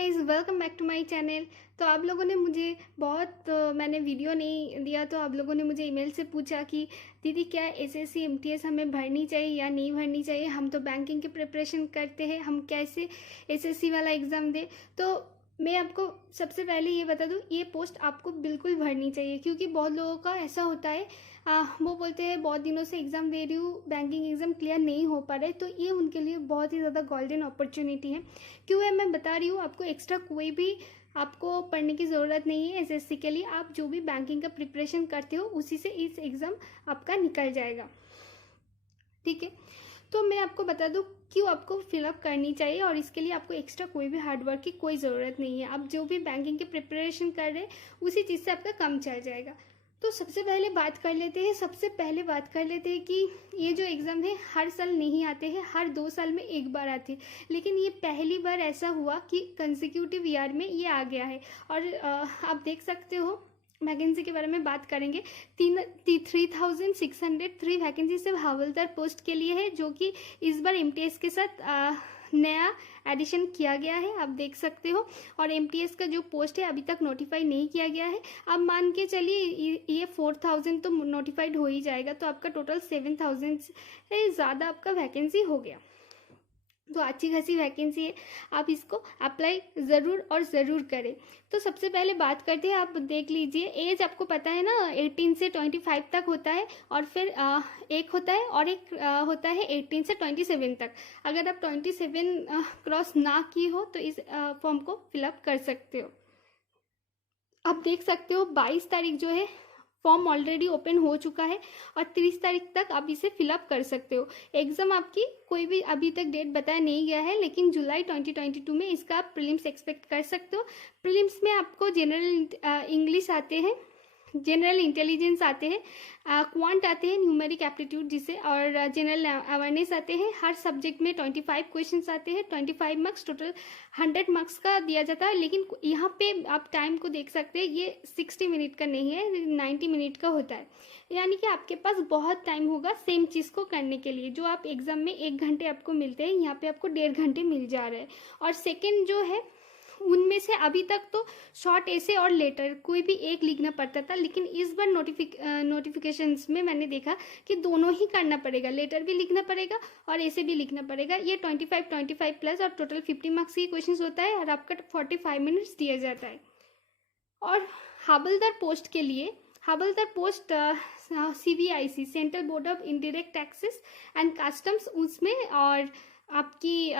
Guys, welcome back to my channel. तो आप लोगों ने मुझे मैंने वीडियो नहीं दिया तो आप लोगों ने मुझे ईमेल से पूछा कि दीदी क्या एसएससी एमटीएस हमें भरनी चाहिए या नहीं भरनी चाहिए। हम तो बैंकिंग की प्रिपरेशन करते हैं, हम कैसे एसएससी वाला एग्ज़ाम दें। तो मैं आपको सबसे पहले ये बता दूं, ये पोस्ट आपको बिल्कुल भरनी चाहिए क्योंकि बहुत लोगों का ऐसा होता है। वो बोलते हैं बहुत दिनों से एग्ज़ाम दे रही हूँ, बैंकिंग एग्ज़ाम क्लियर नहीं हो पा रहा है। तो ये उनके लिए बहुत ही ज़्यादा गोल्डन अपॉर्चुनिटी है। क्यों है मैं बता रही हूँ आपको। एक्स्ट्रा कोई भी आपको पढ़ने की ज़रूरत नहीं है एसएससी के लिए। आप जो भी बैंकिंग का प्रिपरेशन करते हो उसी से इस एग्ज़ाम आपका निकल जाएगा, ठीक है। तो मैं आपको बता दूं क्यों आपको फिलअप करनी चाहिए, और इसके लिए आपको एक्स्ट्रा कोई भी हार्डवर्क की कोई ज़रूरत नहीं है। आप जो भी बैंकिंग की प्रिपरेशन कर रहे हैं उसी चीज़ से आपका काम चल जाएगा। तो सबसे पहले बात कर लेते हैं कि ये जो एग्ज़ाम है हर साल नहीं आते हैं, हर 2 साल में एक बार आते हैं। लेकिन ये पहली बार ऐसा हुआ कि कंसेक्यूटिव ईयर में ये आ गया है। और आप देख सकते हो वैकेंसी के बारे में बात करेंगे। 3603 वैकेंसी सिर्फ हवलदार पोस्ट के लिए है, जो कि इस बार एमटीएस के साथ नया एडिशन किया गया है, आप देख सकते हो। और एमटीएस का जो पोस्ट है अभी तक नोटिफाई नहीं किया गया है। अब मान के चलिए ये 4000 तो नोटिफाइड हो ही जाएगा, तो आपका टोटल 7000 से ज़्यादा आपका वैकेंसी हो गया। तो अच्छी खासी वैकेंसी है, आप इसको अप्लाई ज़रूर और ज़रूर करें। तो सबसे पहले बात करते हैं, आप देख लीजिए एज आपको पता है ना, 18 से 25 तक होता है। और फिर एक होता है और एक होता है 18 से 27 तक। अगर आप 27 क्रॉस ना की हो तो इस फॉर्म को फिलअप कर सकते हो। आप देख सकते हो 22 तारीख जो है फॉर्म ऑलरेडी ओपन हो चुका है और 30 तारीख तक आप इसे फिलअप कर सकते हो। एग्ज़ाम आपकी कोई भी अभी तक डेट बताया नहीं गया है, लेकिन जुलाई 2022 में इसका आप प्रीलिम्स एक्सपेक्ट कर सकते हो। प्रीलिम्स में आपको जनरल इंग्लिश आते हैं, जनरल इंटेलिजेंस आते हैं, क्वांट आते हैं, न्यूमेरिक एप्टीट्यूड जिसे, और जनरल अवेयरनेस आते हैं। हर सब्जेक्ट में 25 क्वेश्चंस आते हैं, 25 मार्क्स, टोटल 100 मार्क्स का दिया जाता है। लेकिन यहाँ पे आप टाइम को देख सकते हैं, ये 60 मिनट का नहीं है, 90 मिनट का होता है। यानी कि आपके पास बहुत टाइम होगा सेम चीज़ को करने के लिए। जो आप एग्ज़ाम में 1 घंटे आपको मिलते हैं, यहाँ पे आपको 1.5 घंटे मिल जा रहे हैं। और सेकेंड जो है उनमें से अभी तक तो शॉर्ट ऐसे और लेटर कोई भी एक लिखना पड़ता था, लेकिन इस बार नोटिफिकेशंस में मैंने देखा कि दोनों ही करना पड़ेगा, लेटर भी लिखना पड़ेगा और ऐसे भी लिखना पड़ेगा। ये 25 प्लस और टोटल 50 मार्क्स की क्वेश्चन होता है और आपका 45 मिनट्स दिया जाता है। और हवलदार पोस्ट के लिए, havildar post CBIC central board of indirect taxes and customs, उसमें, और आपकी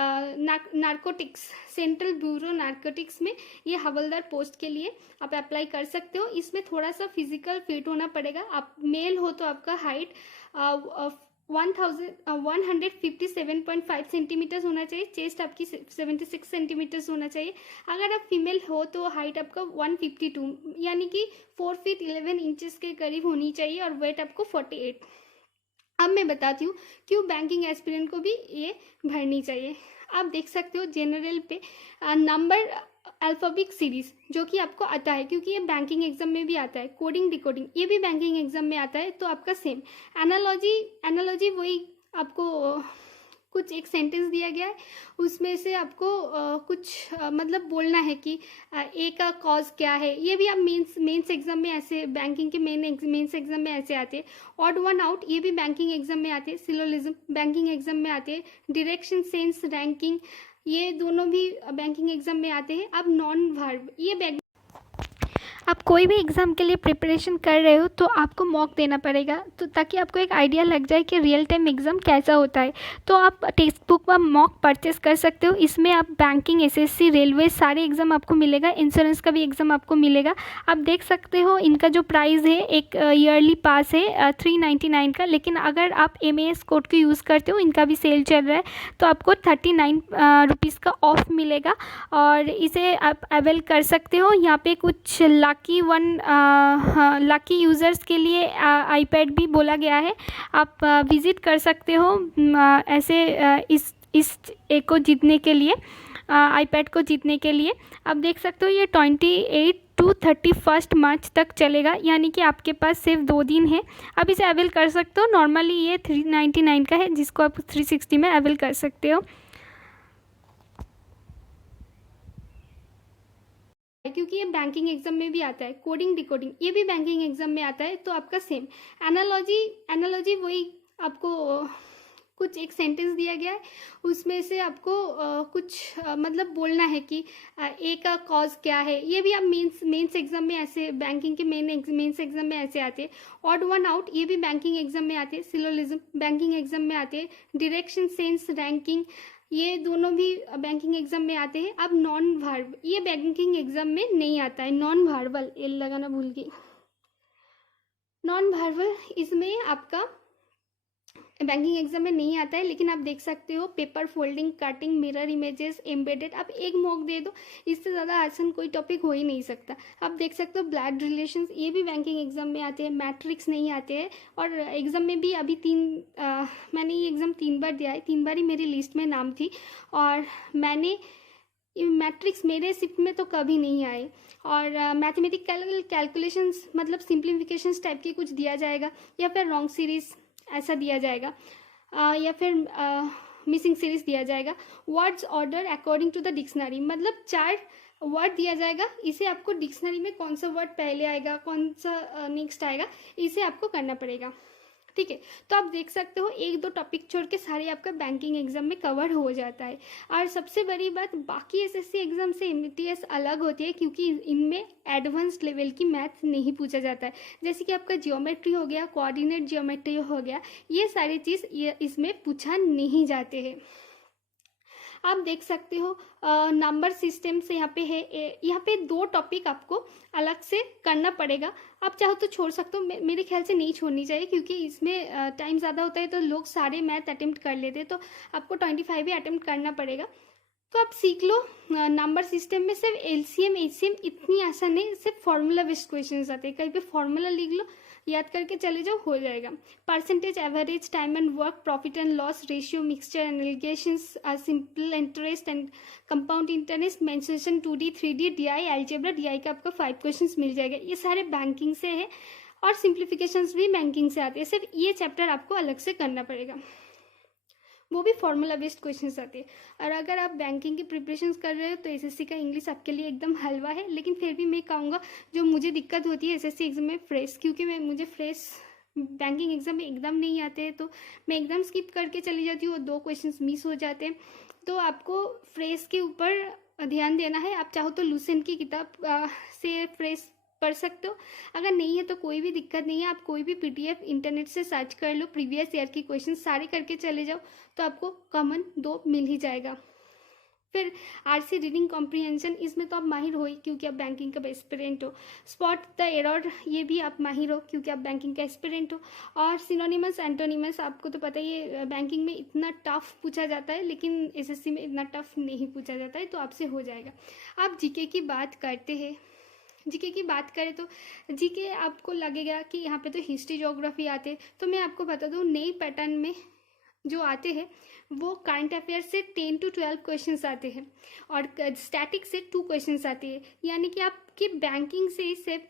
नारकोटिक्स सेंट्रल ब्यूरो नारकोटिक्स में ये हवलदार पोस्ट के लिए आप अप्लाई कर सकते हो। इसमें थोड़ा सा फिजिकल फिट होना पड़ेगा। आप मेल हो तो आपका हाइट 157.5 सेंटीमीटर्स होना चाहिए, चेस्ट आपकी 76 सेंटीमीटर्स होना चाहिए। अगर आप फीमेल हो तो हाइट आपका 152 यानी कि 4 फीट 11 इंचेस के करीब होनी चाहिए, और वेट आपको 48। अब मैं बताती हूँ क्यों बैंकिंग एस्पिरेंट को भी ये भरनी चाहिए। आप देख सकते हो जनरल पे नंबर अल्फ़ाबेटिक सीरीज जो कि आपको आता है, क्योंकि ये बैंकिंग एग्जाम में भी आता है। कोडिंग डिकोडिंग ये भी बैंकिंग एग्जाम में आता है, तो आपका सेम। एनालॉजी वही आपको कुछ एक सेंटेंस दिया गया है, उसमें से आपको कुछ मतलब बोलना है कि ए का कॉज क्या है। ये भी आप मेंस एग्जाम में ऐसे, बैंकिंग के मेंस एग्जाम में ऐसे आते हैं। ऑड वन आउट ये भी बैंकिंग एग्जाम में आते हैं। सिलोजिज्म बैंकिंग एग्जाम में आते हैं। डायरेक्शन सेंस रैंकिंग ये दोनों भी बैंकिंग एग्जाम में आते हैं। अब नॉन वर्ब ये आप कोई भी एग्ज़ाम के लिए प्रिपरेशन कर रहे हो तो आपको मॉक देना पड़ेगा, तो ताकि आपको एक आइडिया लग जाए कि रियल टाइम एग्ज़ाम कैसा होता है। तो आप टेक्स्ट बुक व मॉक परचेस कर सकते हो। इसमें आप बैंकिंग, एसएससी, रेलवे सारे एग्ज़ाम आपको मिलेगा, इंश्योरेंस का भी एग्ज़ाम आपको मिलेगा। आप देख सकते हो इनका जो प्राइस है, एक ईयरली पास है 399 का, लेकिन अगर आप MAS कोड को यूज़ करते हो, इनका भी सेल चल रहा है, तो आपको 39 रुपीज़ का ऑफ मिलेगा और इसे आप अवेल कर सकते हो। यहाँ पे कुछ लकी यूज़र्स के लिए आईपैड भी बोला गया है, आप विज़िट कर सकते हो ऐसे इस एक को जीतने के लिए, आईपैड को जीतने के लिए। आप देख सकते हो ये 28 to 31 मार्च तक चलेगा, यानी कि आपके पास सिर्फ 2 दिन है। आप इसे अवेल कर सकते हो। नॉर्मली ये 399 का है, जिसको आप 360 में अवेल कर सकते हो। क्योंकि ये बैंकिंग एग्जाम में भी आता है। कोडिंग डिकोडिंग ये भी बैंकिंग एग्जाम में आता है, तो आपका सेम। एनालॉजी वही आपको कुछ एक सेंटेंस दिया गया है, उसमें से आपको कुछ मतलब बोलना है कि ए का कॉज क्या है। ये भी आप मेंस एग्जाम में ऐसे, बैंकिंग के मेंस एग्जाम में ऐसे आते हैं। ऑड वन आउट ये भी बैंकिंग एग्जाम में आते हैं। सिलोजिज्म बैंकिंग एग्जाम में आते हैं। डायरेक्शन सेंस रैंकिंग ये दोनों भी बैंकिंग एग्जाम में आते हैं। अब नॉन वर्ब ये बैंकिंग एग्जाम में नहीं आता है। नॉन वर्बल ये लगाना भूल गई। नॉन वर्बल इसमें आपका बैंकिंग एग्जाम में नहीं आता है, लेकिन आप देख सकते हो paper folding, cutting, mirror images, embedded. आप एक मॉक दे दो, इससे ज़्यादा आसान कोई टॉपिक हो ही नहीं सकता। आप देख सकते हो ब्लड रिलेशंस ये भी बैंकिंग एग्जाम में आते हैं। मैट्रिक्स नहीं आते हैं। और एग्ज़ाम में भी अभी मैंने ये एग्ज़ाम 3 बार दिया है, 3 बार ही मेरी लिस्ट में नाम थी। और मैंने मैट्रिक्स मेरे शिफ्ट में तो कभी नहीं आए। और मैथमेटिकल कैलकुलेशंस मतलब सिंप्लीफिकेशंस टाइप की कुछ दिया जाएगा, या फिर रॉन्ग सीरीज ऐसा दिया जाएगा, या फिर मिसिंग सीरीज दिया जाएगा। Words order according to the dictionary मतलब 4 वर्ड दिया जाएगा, इसे आपको डिक्शनरी में कौन सा वर्ड पहले आएगा, कौन सा नेक्स्ट आएगा, इसे आपको करना पड़ेगा। ठीक है, तो आप देख सकते हो 1-2 टॉपिक छोड़ के सारे आपका बैंकिंग एग्जाम में कवर हो जाता है। और सबसे बड़ी बात, बाकी एसएससी एग्जाम से एमटीएस अलग होती है, क्योंकि इनमें एडवांस लेवल की मैथ्स नहीं पूछा जाता है। जैसे कि आपका जियोमेट्री हो गया, कोऑर्डिनेट जियोमेट्री हो गया, ये सारी चीज़ इसमें पूछा नहीं जाते हैं। आप देख सकते हो नंबर सिस्टम से यहाँ पे है। यहाँ पे 2 टॉपिक आपको अलग से करना पड़ेगा। आप चाहो तो छोड़ सकते हो, मेरे ख्याल से नहीं छोड़नी चाहिए, क्योंकि इसमें टाइम ज़्यादा होता है तो लोग सारे मैथ अटेम्प्ट कर लेते हैं, तो आपको 25 ही अटेम्प्ट करना पड़ेगा। तो आप सीख लो। नंबर सिस्टम में सिर्फ एलसीएम एचसीएम इतनी आसान नहीं, सिर्फ फार्मूला बेस्ड क्वेश्चन आते हैं। कहीं पे फार्मूला लिख लो, याद करके चले जाओ, हो जाएगा। Percentage, average, time and work, profit and loss ratio, mixture alligations, simple interest and compound interest, mensuration, 2D 3D, DI, algebra. DI का आपका 5 क्वेश्चंस मिल जाएगा। ये सारे बैंकिंग से है, और सिंप्लीफिकेशंस भी बैंकिंग से आते हैं। सिर्फ ये चैप्टर आपको अलग से करना पड़ेगा, वो भी फार्मूला बेस्ड क्वेश्चंस आते हैं। और अगर आप बैंकिंग की प्रिपरेशंस कर रहे हो तो एसएससी का इंग्लिश आपके लिए एकदम हलवा है। लेकिन फिर भी मैं कहूँगा, जो मुझे दिक्कत होती है एसएससी एग्जाम में फ्रेश, क्योंकि मुझे फ्रेश बैंकिंग एग्जाम में एकदम नहीं आते हैं, तो मैं एकदम स्किप करके चली जाती हूँ और 2 क्वेश्चंस मिस हो जाते हैं। तो आपको फ्रेश के ऊपर ध्यान देना है। आप चाहो तो लूसेंट की किताब से फ्रेश पढ़ सकते हो। अगर नहीं है तो कोई भी दिक्कत नहीं है, आप कोई भी पीडीएफ इंटरनेट से सर्च कर लो, प्रीवियस ईयर की क्वेश्चन सारे करके चले जाओ, तो आपको कॉमन 2 मिल ही जाएगा। फिर आरसी रीडिंग कॉम्प्रिहेंशन, इसमें तो आप माहिर हो ही, क्योंकि आप बैंकिंग का एस्पिरेंट हो। स्पॉट द एरर, ये भी आप माहिर हो, क्योंकि आप बैंकिंग का एस्पिरेंट हो। और सिनोनिमस एंटोनिमस, आपको तो पता ही है बैंकिंग में इतना टफ पूछा जाता है, लेकिन एसएससी में इतना टफ नहीं पूछा जाता है, तो आपसे हो जाएगा। आप जीके की बात करते हैं, जीके की बात करें तो जीके आपको लगेगा कि यहाँ पे तो हिस्ट्री ज्योग्राफी आते हैं, तो मैं आपको बता दूँ नई पैटर्न में जो आते हैं वो करंट अफेयर से 10 to 12 क्वेश्चंस आते हैं, और स्टैटिक से 2 क्वेश्चंस आते हैं। यानी कि आपकी बैंकिंग से सिर्फ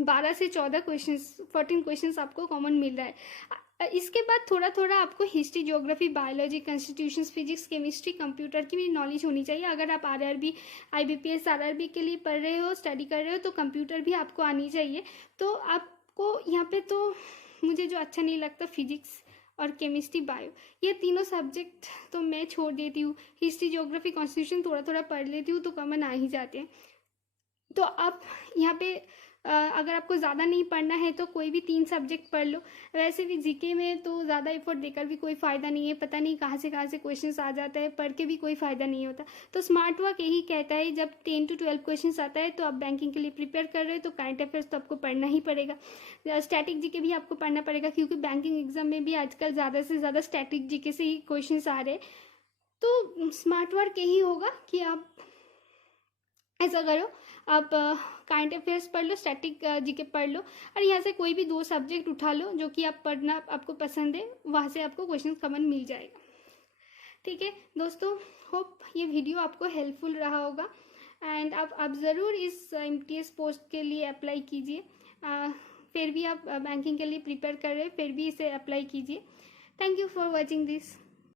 12 से 14 क्वेश्चंस, 14 क्वेश्चंस आपको कॉमन मिल रहा है। इसके बाद थोड़ा थोड़ा आपको history, geography, biology, constitutions, physics, chemistry, computer की भी नॉलेज होनी चाहिए। अगर आप आरआरबी, आईबीपीएस, आरआरबी के लिए पढ़ रहे हो, स्टडी कर रहे हो, तो कंप्यूटर भी आपको आनी चाहिए। तो आपको यहाँ पे तो मुझे जो अच्छा नहीं लगता, फिजिक्स और केमिस्ट्री, बायो, ये तीनों सब्जेक्ट तो मैं छोड़ देती हूँ। हिस्ट्री, ज्योग्राफी, कॉन्स्टिट्यूशन थोड़ा थोड़ा पढ़ लेती हूँ, तो कॉमन आ ही जाते हैं। तो आप यहाँ पे अगर आपको ज़्यादा नहीं पढ़ना है तो कोई भी 3 सब्जेक्ट पढ़ लो। वैसे भी जीके में तो ज़्यादा एफर्ट देकर भी कोई फ़ायदा नहीं है, पता नहीं कहाँ से क्वेश्चंस आ जाता है, पढ़ के भी कोई फ़ायदा नहीं होता। तो स्मार्ट वर्क यही कहता है, जब 10 to 12 क्वेश्चंस आता है तो आप बैंकिंग के लिए प्रिपेयर कर रहे हो, तो करंट अफेयर्स तो आपको पढ़ना ही पड़ेगा। स्टैटिक जीके भी आपको पढ़ना पड़ेगा, क्योंकि बैंकिंग एग्जाम में भी आजकल ज़्यादा से ज़्यादा स्टैटिक जीके से ही क्वेश्चंस आ रहे हैं। तो स्मार्ट वर्क यही होगा कि आप ऐसा करो, आप करंट अफेयर्स पढ़ लो, स्टैटिक जीके पढ़ लो, और यहाँ से कोई भी 2 सब्जेक्ट उठा लो जो कि आप पढ़ना आपको पसंद है, वहाँ से आपको क्वेश्चन कॉमन मिल जाएगा। ठीक है दोस्तों, होप ये वीडियो आपको हेल्पफुल रहा होगा, एंड आप ज़रूर इस एमटीएस पोस्ट के लिए अप्लाई कीजिए। फिर भी आप बैंकिंग के लिए प्रिपेयर कर रहे हैं, फिर भी इसे अप्लाई कीजिए। Thank you for watching this.